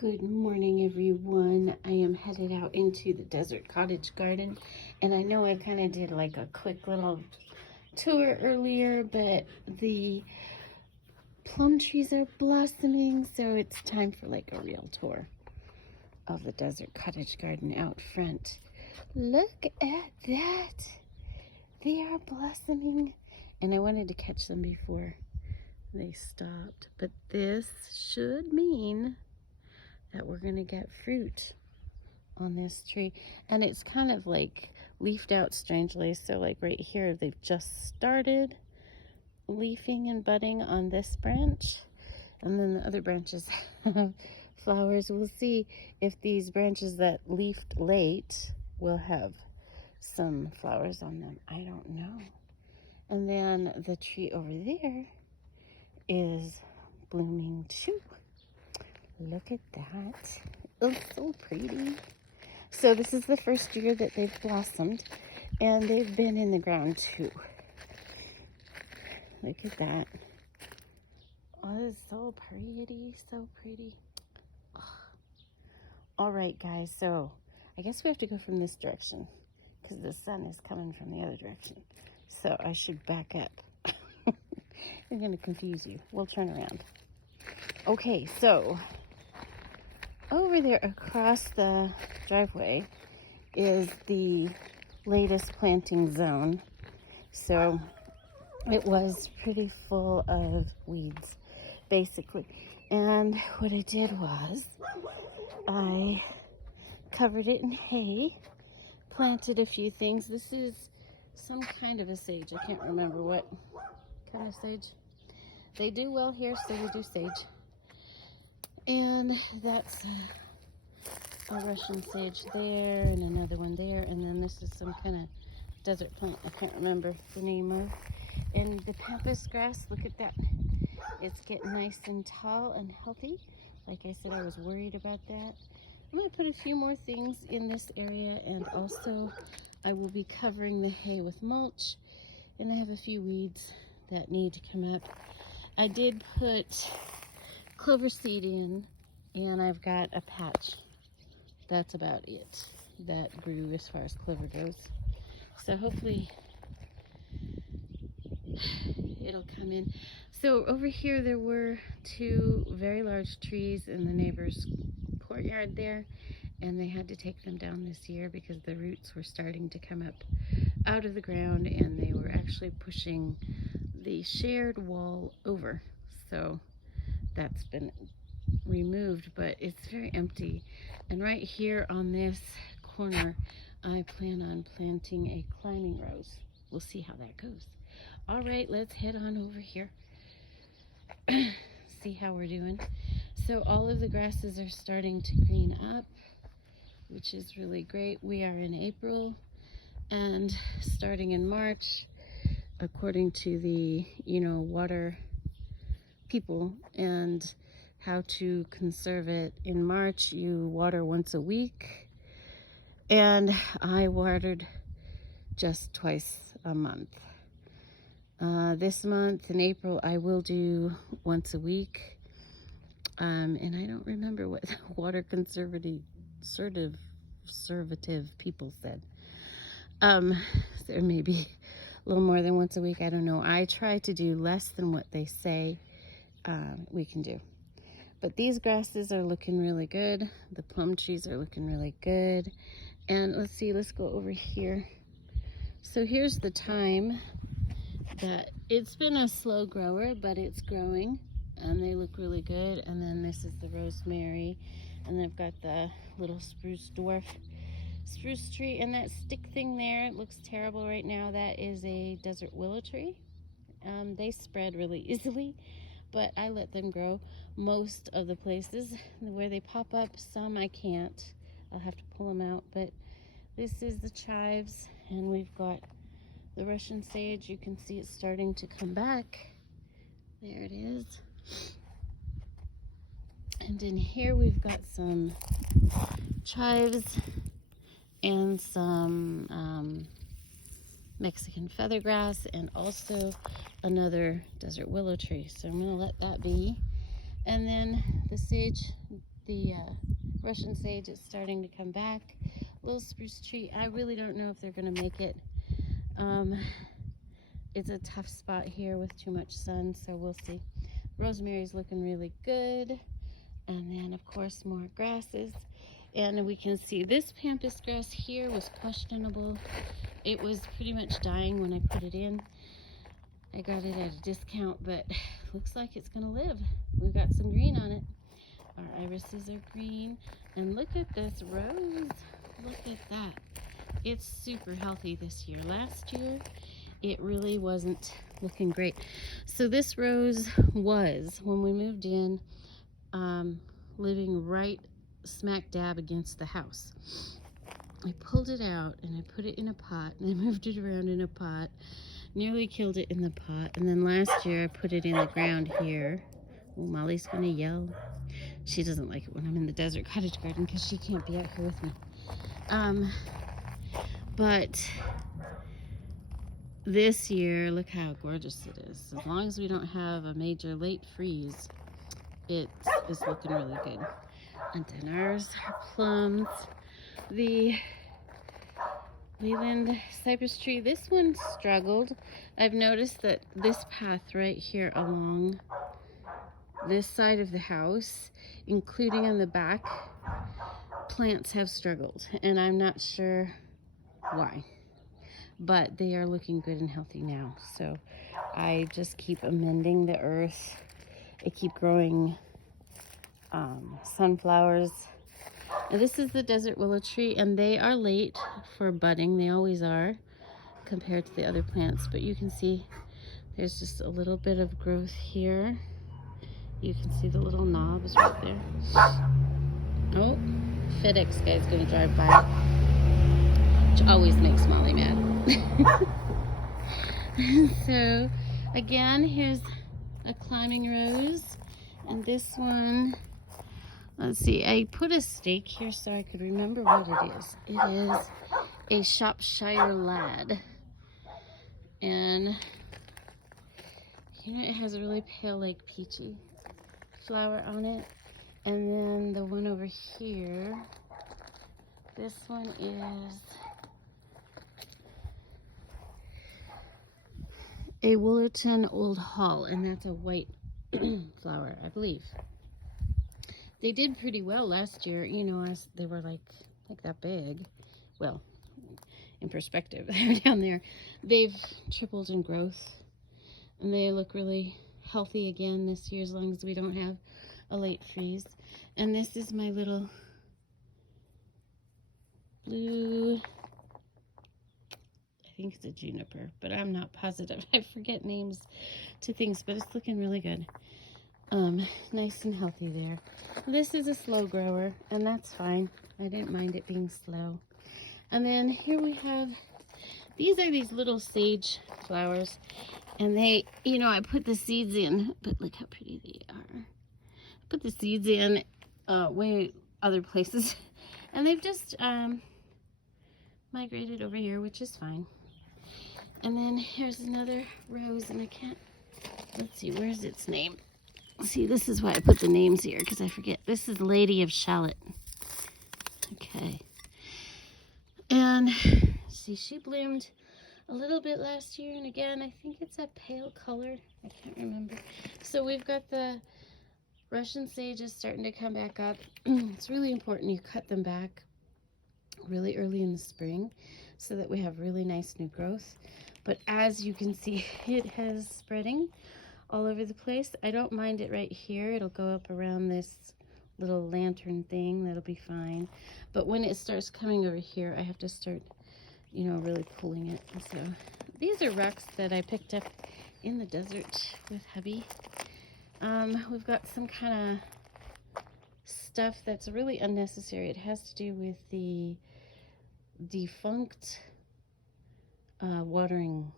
Good morning, everyone. I am headed out into the Desert Cottage Garden, and I know I kind of did like a quick little tour earlier, but the plum trees are blossoming, so it's time for like a real tour of the Desert Cottage Garden out front. Look at that. They are blossoming, and I wanted to catch them before they stopped, but this should mean that we're gonna get fruit on this tree. And it's kind of like leafed out strangely, so like right here they've just started leafing and budding on this branch, and then the other branches have flowers. We'll see if these branches that leafed late will have some flowers on them. I don't know. And then the tree over there is blooming too. Look at that. It's so pretty. So this is the first year that they've blossomed, and they've been in the ground too. Look at that. Oh, it's so pretty, so pretty. Oh. All right, guys, so I guess we have to go from this direction because the sun is coming from the other direction. So I should back up. I'm gonna confuse you. We'll turn around. Okay, so over there across the driveway is the latest planting zone. So it was pretty full of weeds, basically. And what I did was I covered it in hay, planted a few things. This is some kind of a sage. I can't remember what kind of sage. They do well here, so we do sage. And that's a Russian sage there, and another one there, and then this is some kind of desert plant I can't remember the name of. And the pampas grass, look at that. It's getting nice and tall and healthy. Like I said, I was worried about that. I'm going to put a few more things in this area, and also I will be covering the hay with mulch, and I have a few weeds that need to come up. I did put clover seed in, and I've got a patch. That's about it that grew as far as clover goes. So hopefully it'll come in. So over here there were two very large trees in the neighbor's courtyard there, and they had to take them down this year because the roots were starting to come up out of the ground, and they were actually pushing the shared wall over. So that's been removed, but it's very empty. And right here on this corner I plan on planting a climbing rose. We'll see how that goes. All right, let's head on over here. See how we're doing. So all of the grasses are starting to green up, which is really great. We are in April, and starting in March, according to the water people and how to conserve it, in March you water once a week, and I watered just twice a month. This month in April I will do once a week, and I don't remember what water conservative people said. There may be a little more than once a week, I don't know. I try to do less than what they say we can do. But these grasses are looking really good. The plum trees are looking really good. And let's see, let's go over here. So here's the thyme. That it's been a slow grower, but it's growing, and they look really good. And then this is the rosemary, and I've got the little dwarf spruce tree, and that stick thing there, it looks terrible right now. That is a desert willow tree. They spread really easily, but I let them grow. Most of the places where they pop up, some I can't. I'll have to pull them out. But this is the chives, and we've got the Russian sage. You can see it's starting to come back. There it is. And in here we've got some chives and some Mexican feathergrass, and also another desert willow tree. So I'm going to let that be. And then the sage the Russian sage is starting to come back. Little spruce tree, I really don't know if they're going to make it. It's a tough spot here with too much sun, so we'll see. Rosemary's looking really good. And then, of course, more grasses. And we can see this pampas grass here was questionable. It was pretty much dying when I put it in. I got it at a discount, but looks like it's going to live. We've got some green on it. Our irises are green. And look at this rose. Look at that. It's super healthy this year. Last year, it really wasn't looking great. So this rose was, when we moved in, living right smack dab against the house. I pulled it out and I put it in a pot and I moved it around in a pot, nearly killed it in the pot. And then last year I put it in the ground here. Oh, Molly's gonna yell. She doesn't like it when I'm in the Desert Cottage Garden because she can't be out here with me. But this year, look how gorgeous it is. As long as we don't have a major late freeze, it is looking really good. And then ours are plums. The Leland cypress tree, this one struggled. I've noticed that this path right here along this side of the house, including on the back, plants have struggled. And I'm not sure why. But they are looking good and healthy now. So I just keep amending the earth. I keep growing sunflowers. And this is the desert willow tree, and they are late for budding. They always are compared to the other plants, but you can see there's just a little bit of growth here. You can see the little knobs right there. Oh, FedEx guy's gonna drive by, which always makes Molly mad. So again, here's a climbing rose, and this one, let's see, I put a stake here so I could remember what it is. It is a Shropshire Lad, and you know, it has a really pale, like peachy flower on it. And then the one over here, this one is a Woolerton Old Hall, and that's a white flower, I believe. They did pretty well last year, you know, as they were like that big. Well, in perspective, they're down there. They've tripled in growth, and they look really healthy again this year as long as we don't have a late freeze. And this is my little blue, I think it's a juniper, but I'm not positive. I forget names to things, but it's looking really good. Nice and healthy there. This is a slow grower, and that's fine. I didn't mind it being slow. And then here we have, these are these little sage flowers, and they, you know, I put the seeds in, but look how pretty they are. Put the seeds in way other places, and they've just migrated over here, which is fine. And then here's another rose, and I can't, let's see, where's its name? See, this is why I put the names here, because I forget. This is Lady of Shallot. Okay. And see, she bloomed a little bit last year, and again, I think it's a pale color. I can't remember. So we've got the Russian sages starting to come back up. It's really important you cut them back really early in the spring so that we have really nice new growth. But as you can see, it has spreading all over the place. I don't mind it right here. It'll go up around this little lantern thing. That'll be fine. But when it starts coming over here, I have to start, you know, really pulling it. And so these are rocks that I picked up in the desert with hubby. We've got some kind of stuff that's really unnecessary. It has to do with the defunct watering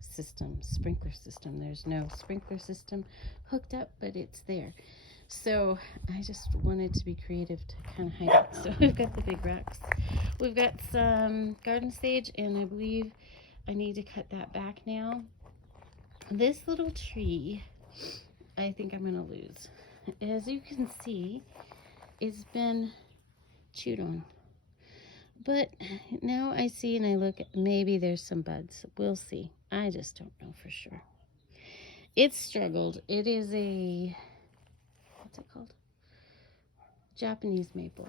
system, sprinkler system. There's no sprinkler system hooked up, but it's there. So I just wanted to be creative to kind of hide it. So we've got the big rocks. We've got some garden sage, and I believe I need to cut that back now. This little tree, I think I'm going to lose. As you can see, it's been chewed on. But now I see and I look, maybe there's some buds. We'll see. I just don't know for sure. It's struggled. It is a, what's it called? Japanese maple.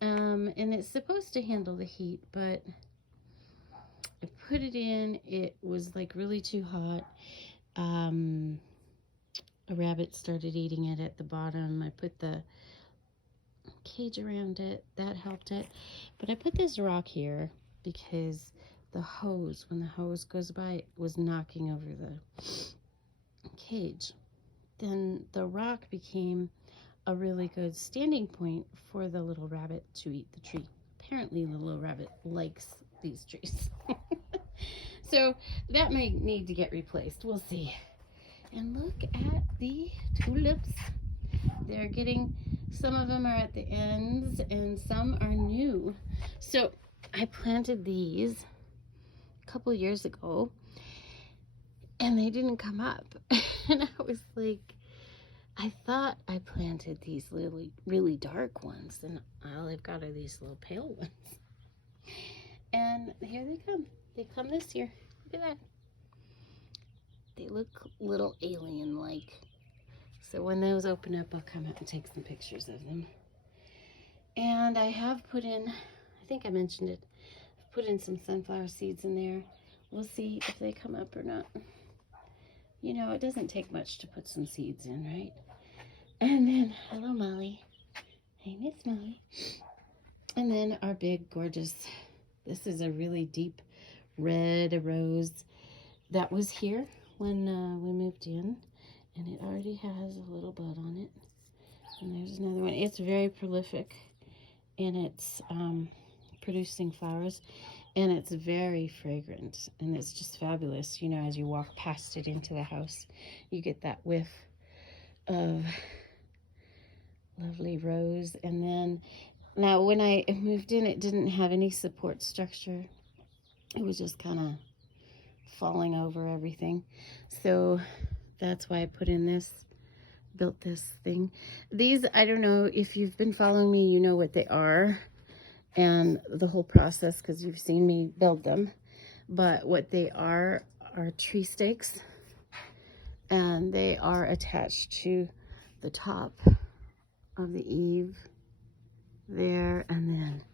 And it's supposed to handle the heat, but I put it in. It was like really too hot. A rabbit started eating it at the bottom. I put the cage around it. That helped it. But I put this rock here because the hose, when the hose goes by, it was knocking over the cage. Then the rock became a really good standing point for the little rabbit to eat the tree. Apparently the little rabbit likes these trees. So that might need to get replaced. We'll see. And look at the tulips. They're getting, some of them are at the ends and some are new. So I planted these a couple years ago and they didn't come up. And I was like, I thought I planted these really dark ones, and all I've got are these little pale ones. And here they come. They come this year. Look at that. They look a little alien-like. So when those open up, I'll come out and take some pictures of them. And I have put in, I think I mentioned it, I've put in some sunflower seeds in there. We'll see if they come up or not. You know, it doesn't take much to put some seeds in, right? And then, hello Molly. Hey Miss Molly. And then our big gorgeous, this is a really deep red rose that was here when we moved in. And it already has a little bud on it. And there's another one. It's very prolific and it's producing flowers. And it's very fragrant. And it's just fabulous. You know, as you walk past it into the house, you get that whiff of lovely rose. And then now when I moved in, it didn't have any support structure. It was just kind of falling over everything. So that's why I put in this, built this thing. These, I don't know if you've been following me, you know what they are and the whole process because you've seen me build them. But what they are tree stakes, and they are attached to the top of the eave there, and then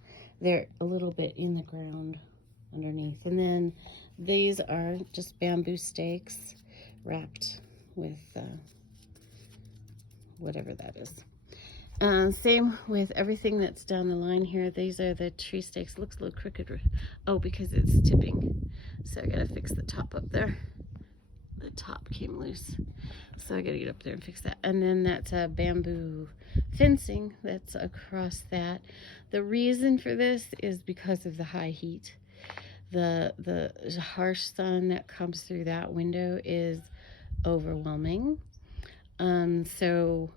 they're a little bit in the ground underneath. And then these are just bamboo stakes wrapped with whatever that is. Same with everything that's down the line here. These are the tree stakes. Looks a little crooked. Oh, because it's tipping. So I gotta fix the top up there. The top came loose. So I gotta get up there and fix that. And then that's a bamboo fencing that's across that. The reason for this is because of the high heat. The harsh sun that comes through that window is overwhelming. So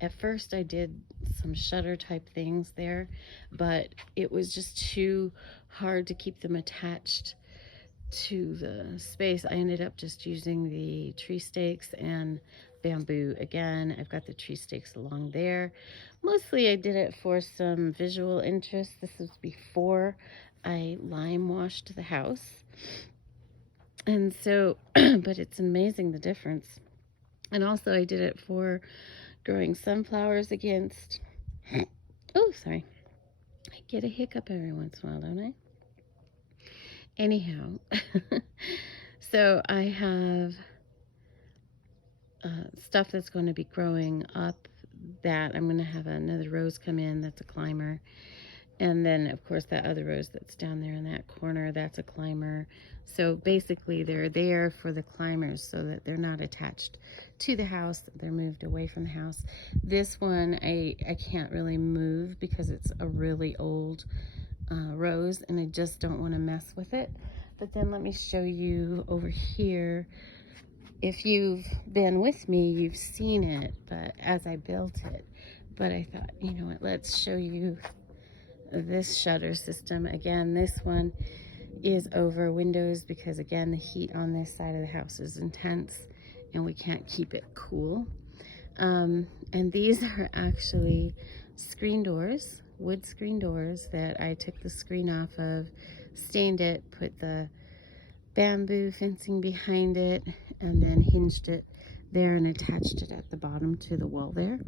at first I did some shutter type things there, but it was just too hard to keep them attached to the space. I ended up just using the tree stakes and bamboo. Again, I've got the tree stakes along there. Mostly I did it for some visual interest. This was before I lime washed the house. And so, but it's amazing the difference. And also I did it for growing sunflowers against, oh, sorry. I get a hiccup every once in a while, don't I? Anyhow, so I have stuff that's going to be growing up that I'm going to have another rose come in that's a climber. And then, of course, that other rose that's down there in that corner, that's a climber. So basically, they're there for the climbers so that they're not attached to the house. They're moved away from the house. This one, I can't really move because it's a really old rose, and I just don't want to mess with it. But then let me show you over here. If you've been with me, you've seen it, but as I built it. But I thought, you know what, let's show you this shutter system. Again, this one is over windows because, again, the heat on this side of the house is intense and we can't keep it cool. And these are actually screen doors, wood screen doors that I took the screen off of, stained it, put the bamboo fencing behind it, and then hinged it there and attached it at the bottom to the wall there.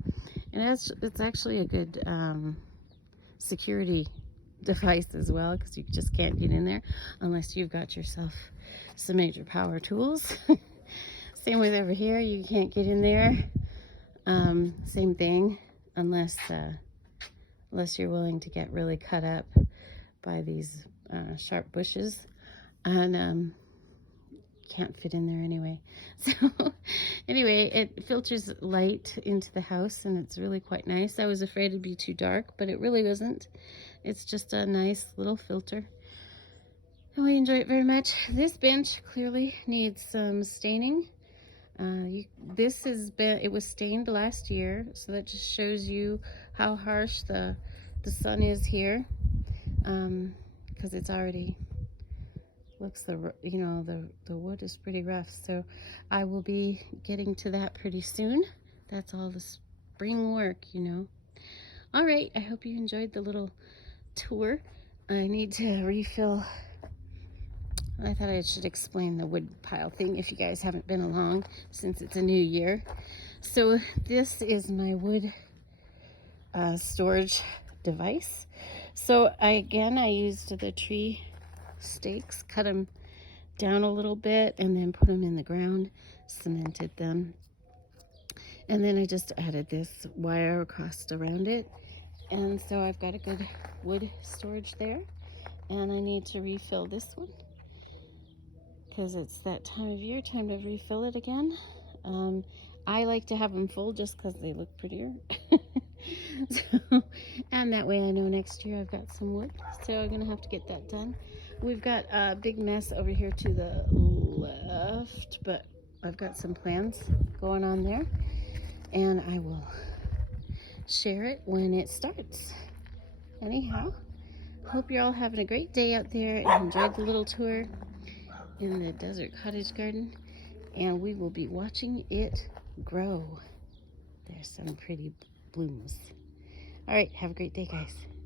And it's actually a good security device as well, because you just can't get in there unless you've got yourself some major power tools. Same with over here, you can't get in there. Same thing, unless you're willing to get really cut up by these sharp bushes, and can't fit in there anyway. So anyway, it filters light into the house, and it's really quite nice. I was afraid it'd be too dark, but it really wasn't. It's just a nice little filter, and we enjoy it very much. This bench clearly needs some staining. It was stained last year, so that just shows you how harsh the sun is here, because it's already looks the wood is pretty rough. So I will be getting to that pretty soon. That's all the spring work, All right, I hope you enjoyed the little tour. I need to refill. I thought I should explain the wood pile thing if you guys haven't been along, since it's a new year. So this is my wood storage device. So I used the tree stakes, cut them down a little bit, and then put them in the ground, cemented them. And then I just added this wire across around it. And so I've got a good wood storage there. And I need to refill this one, because it's that time of year, time to refill it again. I like to have them full just because they look prettier. And that way I know next year I've got some wood. So I'm going to have to get that done. We've got a big mess over here to the left, but I've got some plans going on there, and I will share it when it starts. Anyhow, hope you're all having a great day out there and enjoyed the little tour in the Desert Cottage Garden, and we will be watching it grow. There's some pretty blooms. All right, have a great day, guys.